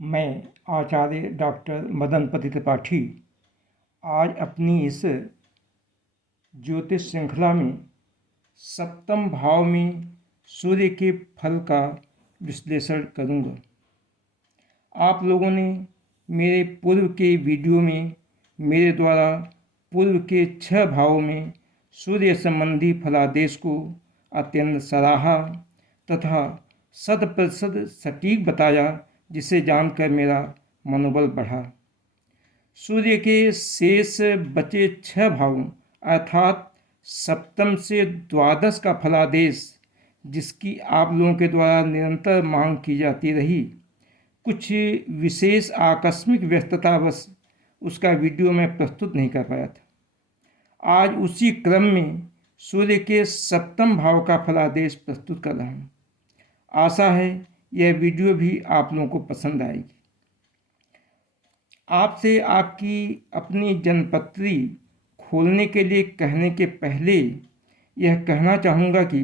मैं आचार्य डॉक्टर मदनपति त्रिपाठी आज अपनी इस ज्योतिष श्रृंखला में सप्तम भाव में सूर्य के फल का विश्लेषण करूंगा। आप लोगों ने मेरे पूर्व के वीडियो में मेरे द्वारा पूर्व के 6 भावों में सूर्य संबंधी फलादेश को अत्यंत सराहा तथा 100% सटीक बताया, जिसे जानकर मेरा मनोबल बढ़ा। सूर्य के शेष बचे 6 भावों अर्थात सप्तम से द्वादश का फलादेश, जिसकी आप लोगों के द्वारा निरंतर मांग की जाती रही, कुछ विशेष आकस्मिक व्यस्ततावश उसका वीडियो मैं प्रस्तुत नहीं कर पाया था। आज उसी क्रम में सूर्य के सप्तम भाव का फलादेश प्रस्तुत कर रहा हूँ। आशा है यह वीडियो भी आप लोगों को पसंद आएगी। आपसे आपकी अपनी जन्मपत्री खोलने के लिए कहने के पहले यह कहना चाहूँगा कि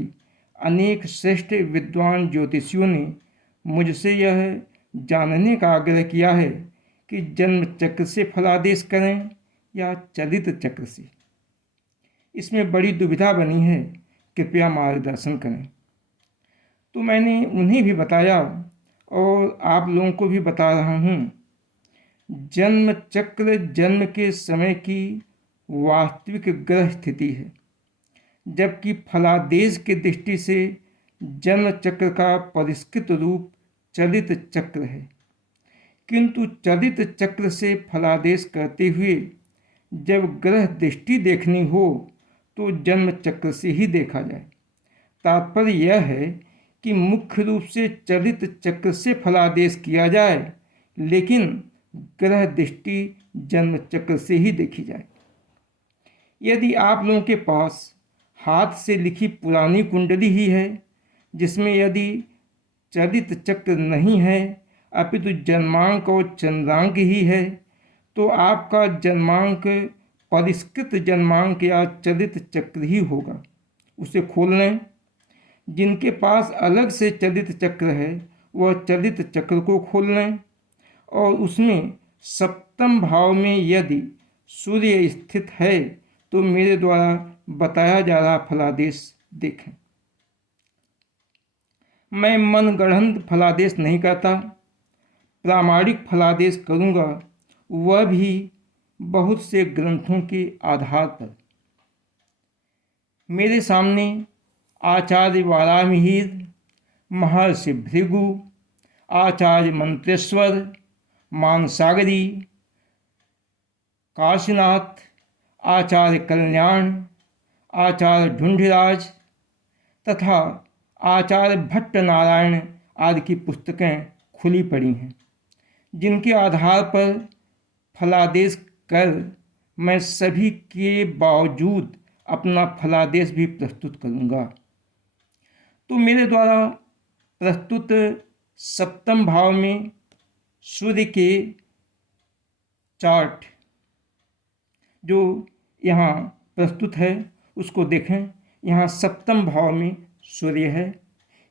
अनेक श्रेष्ठ विद्वान ज्योतिषियों ने मुझसे यह जानने का आग्रह किया है कि जन्म चक्र से फलादेश करें या चलित चक्र से। इसमें बड़ी दुविधा बनी है, कृपया मार्गदर्शन करें। तो मैंने उन्हें भी बताया और आप लोगों को भी बता रहा हूँ। जन्म चक्र जन्म के समय की वास्तविक ग्रह स्थिति है, जबकि फलादेश की दृष्टि से जन्म चक्र का परिष्कृत रूप चलित चक्र है। किंतु चलित चक्र से फलादेश करते हुए जब ग्रह दृष्टि देखनी हो तो जन्म चक्र से ही देखा जाए। तात्पर्य यह है कि मुख्य रूप से चलित चक्र से फलादेश किया जाए, लेकिन ग्रह दृष्टि जन्म चक्र से ही देखी जाए। यदि आप लोगों के पास हाथ से लिखी पुरानी कुंडली ही है, जिसमें यदि चलित चक्र नहीं है अपितु जन्मांक और चंद्रांक ही है, तो आपका जन्मांक परिष्कृत जन्मांक या चलित चक्र ही होगा। उसे खोल लें। जिनके पास अलग से चलित चक्र है वह चलित चक्र को खोल लें और उसमें सप्तम भाव में यदि सूर्य स्थित है तो मेरे द्वारा बताया जा रहा फलादेश देखें। मैं मनगढ़ंत फलादेश नहीं करता, प्रामाणिक फलादेश करूँगा, वह भी बहुत से ग्रंथों के आधार पर। मेरे सामने आचार्य वारामिहिर, महर्षि भृगु, आचार्य मंत्रेश्वर, मानसागरी, काशीनाथ, आचार्य कल्याण, आचार्य ढूंढराज तथा आचार्य भट्ट नारायण आदि की पुस्तकें खुली पड़ी हैं, जिनके आधार पर फलादेश कर मैं सभी के बावजूद अपना फलादेश भी प्रस्तुत करूंगा। तो मेरे द्वारा प्रस्तुत सप्तम भाव में सूर्य के चार्ट जो यहाँ प्रस्तुत है उसको देखें। यहाँ सप्तम भाव में सूर्य है।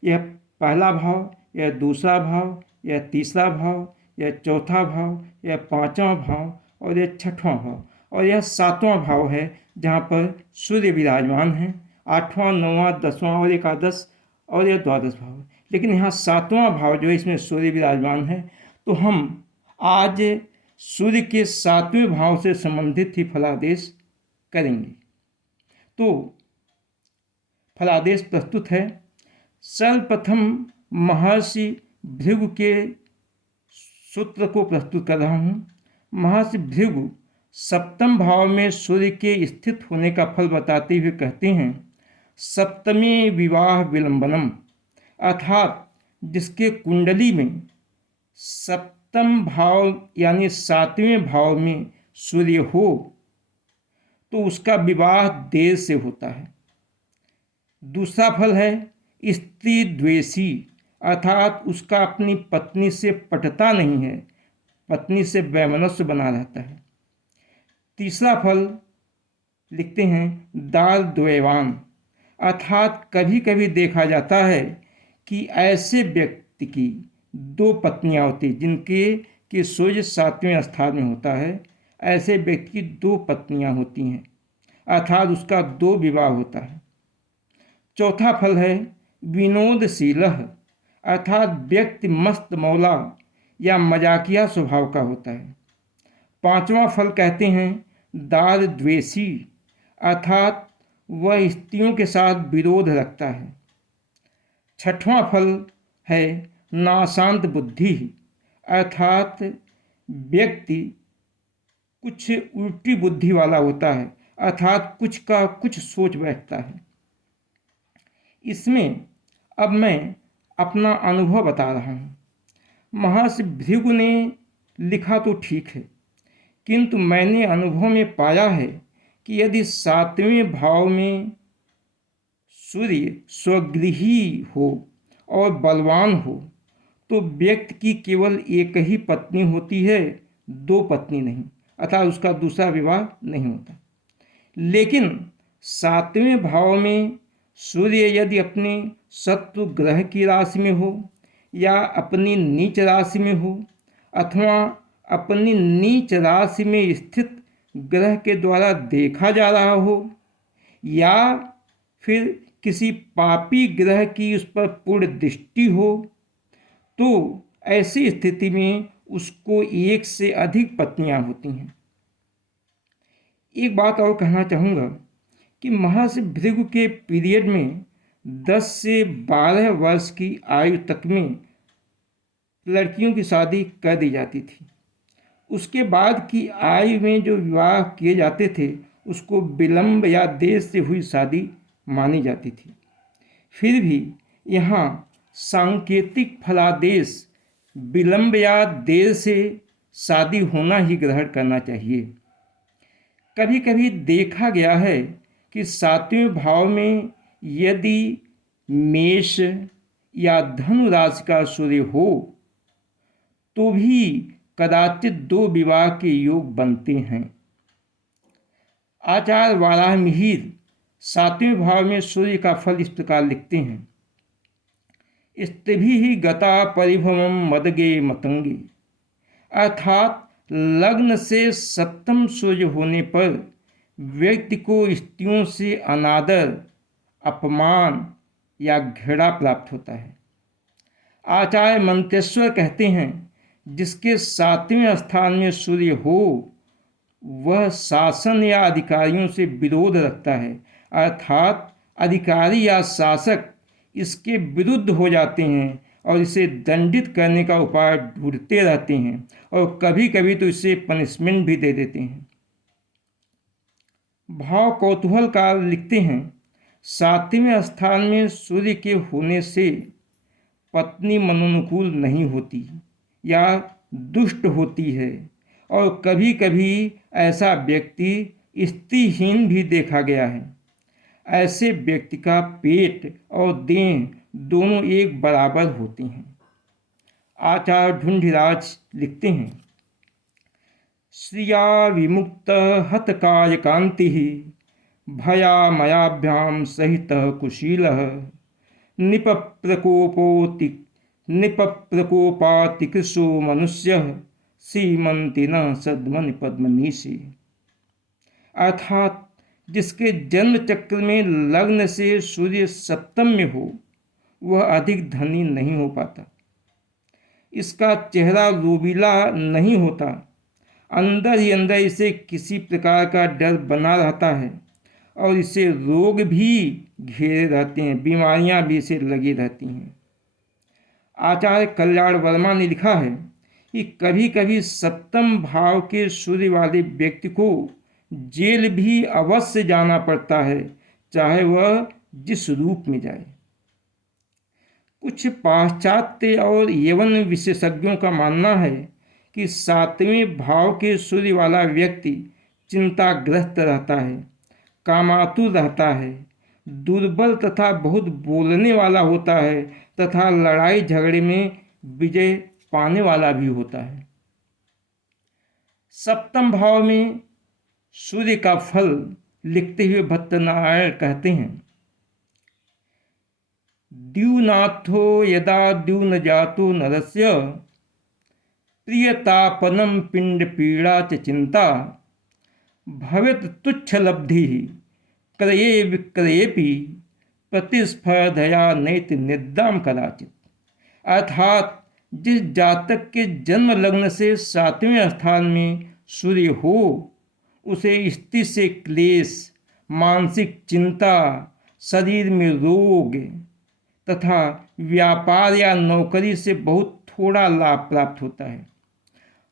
यह पहला भाव, यह दूसरा भाव, यह तीसरा भाव, यह चौथा भाव, यह पांचवा भाव और यह छठवां भाव और यह सातवां भाव है, जहाँ पर सूर्य विराजमान है। आठवां, नौवां, 10वां और एकादश और यह द्वादश भाव। लेकिन यहाँ सातवां भाव जो है इसमें सूर्य विराजमान है। तो हम आज सूर्य के 7वें भाव से संबंधित ही फलादेश करेंगे। तो फलादेश प्रस्तुत है। सर्वप्रथम महर्षि भृगु के सूत्र को प्रस्तुत कर रहा हूँ। महर्षि भृगु सप्तम भाव में सूर्य के स्थित होने का फल बताते हुए कहते हैं, सप्तमे विवाह विलंबनम, अर्थात जिसके कुंडली में सप्तम भाव यानी 7वें भाव में सूर्य हो तो उसका विवाह देर से होता है। दूसरा फल है स्त्री द्वेषी, अर्थात उसका अपनी पत्नी से पटता नहीं है, पत्नी से वैमनस्य बना रहता है। तीसरा फल लिखते हैं दार द्वैवान, अर्थात कभी कभी देखा जाता है कि ऐसे व्यक्ति की दो पत्नियां होती, जिनके कि सूर्य 7वें स्थान में होता है, ऐसे व्यक्ति की दो पत्नियां होती हैं, अर्थात उसका दो विवाह होता है। चौथा फल है विनोदशील, अर्थात व्यक्ति मस्त मौला या मजाकिया स्वभाव का होता है। पांचवा फल कहते हैं दार द्वेषी, अर्थात वह स्त्रियों के साथ विरोध रखता है। छठवां फल है नाशांत बुद्धि, अर्थात व्यक्ति कुछ उल्टी बुद्धि वाला होता है, अर्थात कुछ का कुछ सोच बैठता है। इसमें अब मैं अपना अनुभव बता रहा हूँ। महर्षि भृगु ने लिखा तो ठीक है, किंतु मैंने अनुभव में पाया है कि यदि 7वें भाव में सूर्य स्वगृही हो और बलवान हो तो व्यक्ति की केवल एक ही पत्नी होती है, दो पत्नी नहीं, अर्थात उसका दूसरा विवाह नहीं होता। लेकिन 7वें भाव में सूर्य यदि अपने शत्रु ग्रह की राशि में हो या अपनी नीच राशि में हो अथवा अपनी नीच राशि में स्थित ग्रह के द्वारा देखा जा रहा हो या फिर किसी पापी ग्रह की उस पर पूर्ण दृष्टि हो, तो ऐसी स्थिति में उसको एक से अधिक पत्नियां होती हैं। एक बात और कहना चाहूँगा कि महर्षि भृगु के पीरियड में 10 से 12 वर्ष की आयु तक में लड़कियों की शादी कर दी जाती थी। उसके बाद की आयु में जो विवाह किए जाते थे उसको विलंब या देर से हुई शादी मानी जाती थी। फिर भी यहाँ सांकेतिक फलादेश विलंब या देर से शादी होना ही ग्रहण करना चाहिए। कभी कभी देखा गया है कि 7वें भाव में यदि मेष या धनु राशि का सूर्य हो तो भी कदाचित दो विवाह के योग बनते हैं। आचार्य वाराह मिहिर 7वें भाव में सूर्य का फल इस प्रकार लिखते हैं, स्त्रिभिः गता परिभवम मदगे मतंगे, अर्थात लग्न से सप्तम सूर्य होने पर व्यक्ति को स्त्रियों से अनादर, अपमान या घृणा प्राप्त होता है। आचार्य मंतेश्वर कहते हैं जिसके 7वें स्थान में सूर्य हो वह शासन या अधिकारियों से विरोध रखता है, अर्थात अधिकारी या शासक इसके विरुद्ध हो जाते हैं और इसे दंडित करने का उपाय ढूंढते रहते हैं और कभी कभी तो इसे पनिशमेंट भी दे देते हैं। भाव कौतूहलकार लिखते हैं 7वें स्थान में सूर्य के होने से पत्नी मनोनुकूल नहीं होती या दुष्ट होती है और कभी कभी ऐसा व्यक्ति स्त्रीहीन भी देखा गया है। ऐसे व्यक्ति का पेट और देह दोनों एक बराबर होते हैं। आचार्य ढूंढिराज लिखते हैं, श्रिया विमुक्त हतकाय कांति भया मयाभ्याम सहित कुशील निपप्रकोपातिकृशो मनुष्य सीमंति न सद्मनि पद्मनीषि, अर्थात जिसके जन्म चक्र में लग्न से सूर्य सप्तम में हो वह अधिक धनी नहीं हो पाता। इसका चेहरा लोभीला नहीं होता, अंदर ही अंदर इसे किसी प्रकार का डर बना रहता है और इसे रोग भी घेरे रहते हैं, बीमारियां भी इसे लगी रहती हैं। आचार्य कल्याण वर्मा ने लिखा है कि कभी कभी सप्तम भाव के सूर्य वाले व्यक्ति को जेल भी अवश्य जाना पड़ता है, चाहे वह जिस रूप में जाए। कुछ पाश्चात्य और यवन विशेषज्ञों का मानना है कि 7वें भाव के सूर्य वाला व्यक्ति चिंताग्रस्त रहता है, कामातुर रहता है, दुर्बल तथा बहुत बोलने वाला होता है तथा लड़ाई झगड़े में विजय पाने वाला भी होता है। सप्तम भाव में सूर्य का फल लिखते हुए भट्टनारायण कहते हैं, द्युनाथो यदा द्युन जातो नरस्य प्रियतापनम पिंड पीड़ा च चिंता भवेत तुच्छ लब्धि क्रये विक्रयेपि प्रतिस्पर्धया नैत निद्राम कदाचित। अर्थात जिस जातक के जन्म लग्न से 7वें स्थान में सूर्य हो, उसे स्थिति से क्लेश, मानसिक चिंता, शरीर में रोग तथा व्यापार या नौकरी से बहुत थोड़ा लाभ प्राप्त होता है।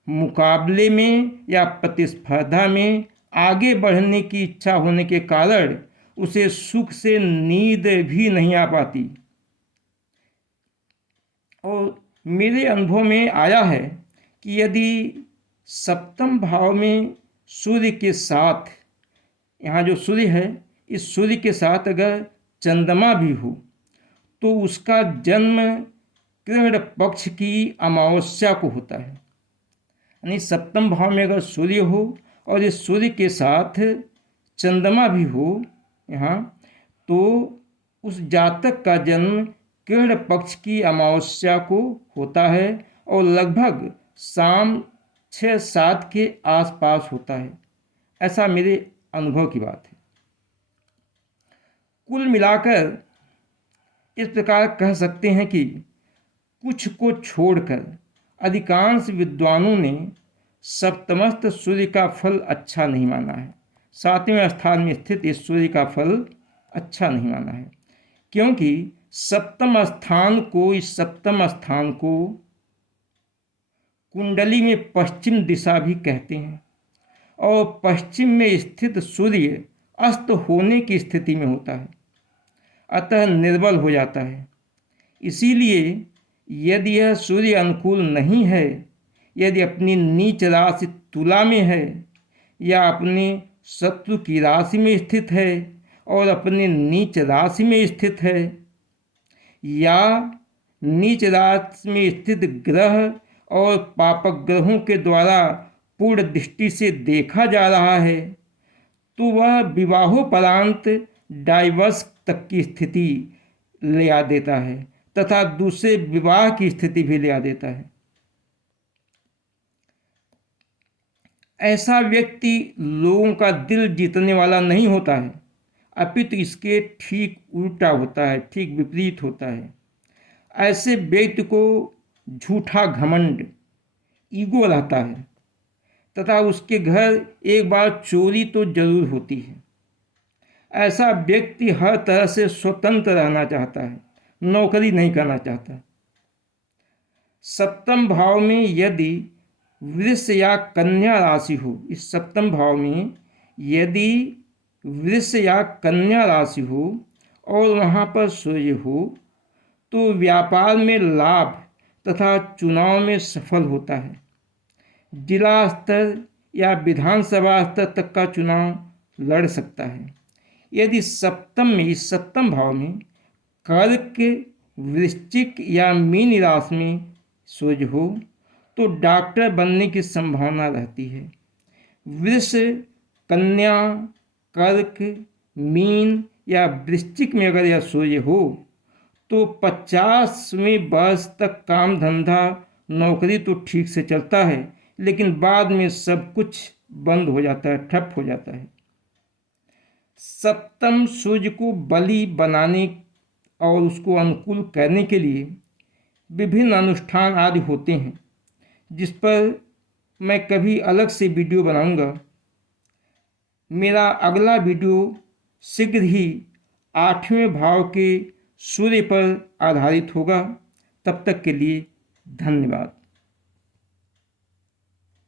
मुकाबले में या प्रतिस्पर्धा में आगे बढ़ने की इच्छा होने के कारण उसे सुख से नींद भी नहीं आ पाती। और मेरे अनुभव में आया है कि यदि सप्तम भाव में सूर्य के साथ, यहाँ जो सूर्य है, इस सूर्य के साथ अगर चंद्रमा भी हो तो उसका जन्म कृष्ण पक्ष की अमावस्या को होता है। यानी सप्तम भाव में अगर सूर्य हो और इस सूर्य के साथ चंद्रमा भी हो यहाँ, तो उस जातक का जन्म कृष्ण पक्ष की अमावस्या को होता है और लगभग शाम 6-7 के आसपास होता है। ऐसा मेरे अनुभव की बात है। कुल मिलाकर इस प्रकार कह सकते हैं कि कुछ को छोड़कर अधिकांश विद्वानों ने सप्तमस्थ सूर्य का फल अच्छा नहीं माना है। 7वें स्थान में स्थित इस सूर्य का फल अच्छा नहीं माना है, क्योंकि इस सप्तम स्थान को कुंडली में पश्चिम दिशा भी कहते हैं और पश्चिम में स्थित सूर्य अस्त होने की स्थिति में होता है, अतः निर्बल हो जाता है। इसीलिए यदि यह सूर्य अनुकूल नहीं है, यदि अपनी नीच राशि तुला में है या अपने शत्रु की राशि में स्थित है और अपने नीच राशि में स्थित है, या नीच राशि में स्थित ग्रह और पापक ग्रहों के द्वारा पूर्ण दृष्टि से देखा जा रहा है, तो वह विवाहोपरांत डाइवर्स तक की स्थिति ले आ देता है तथा दूसरे विवाह की स्थिति भी ले आ देता है। ऐसा व्यक्ति लोगों का दिल जीतने वाला नहीं होता है, अपितु इसके ठीक उल्टा होता है, ठीक विपरीत होता है। ऐसे व्यक्ति को झूठा घमंड, ईगो रहता है तथा उसके घर एक बार चोरी तो जरूर होती है। ऐसा व्यक्ति हर तरह से स्वतंत्र रहना चाहता है, नौकरी नहीं करना चाहता। सप्तम भाव में यदि वृष या कन्या राशि हो, इस सप्तम भाव में यदि वृष या कन्या राशि हो और वहाँ पर सूर्य हो, तो व्यापार में लाभ तथा चुनाव में सफल होता है। जिला स्तर या विधानसभा स्तर तक का चुनाव लड़ सकता है। यदि इस सप्तम भाव में कर्क, वृश्चिक या मीन राशि में सूर्य हो तो डॉक्टर बनने की संभावना रहती है। वृष, कन्या, कर्क, मीन या वृश्चिक में अगर यह सूर्य हो तो 50वें वर्ष तक काम धंधा नौकरी तो ठीक से चलता है, लेकिन बाद में सब कुछ बंद हो जाता है, ठप हो जाता है। सप्तम सूर्य को बलि बनाने और उसको अनुकूल करने के लिए विभिन्न अनुष्ठान आदि होते हैं, जिस पर मैं कभी अलग से वीडियो बनाऊंगा। मेरा अगला वीडियो शीघ्र ही 8वें भाव के सूर्य पर आधारित होगा। तब तक के लिए धन्यवाद।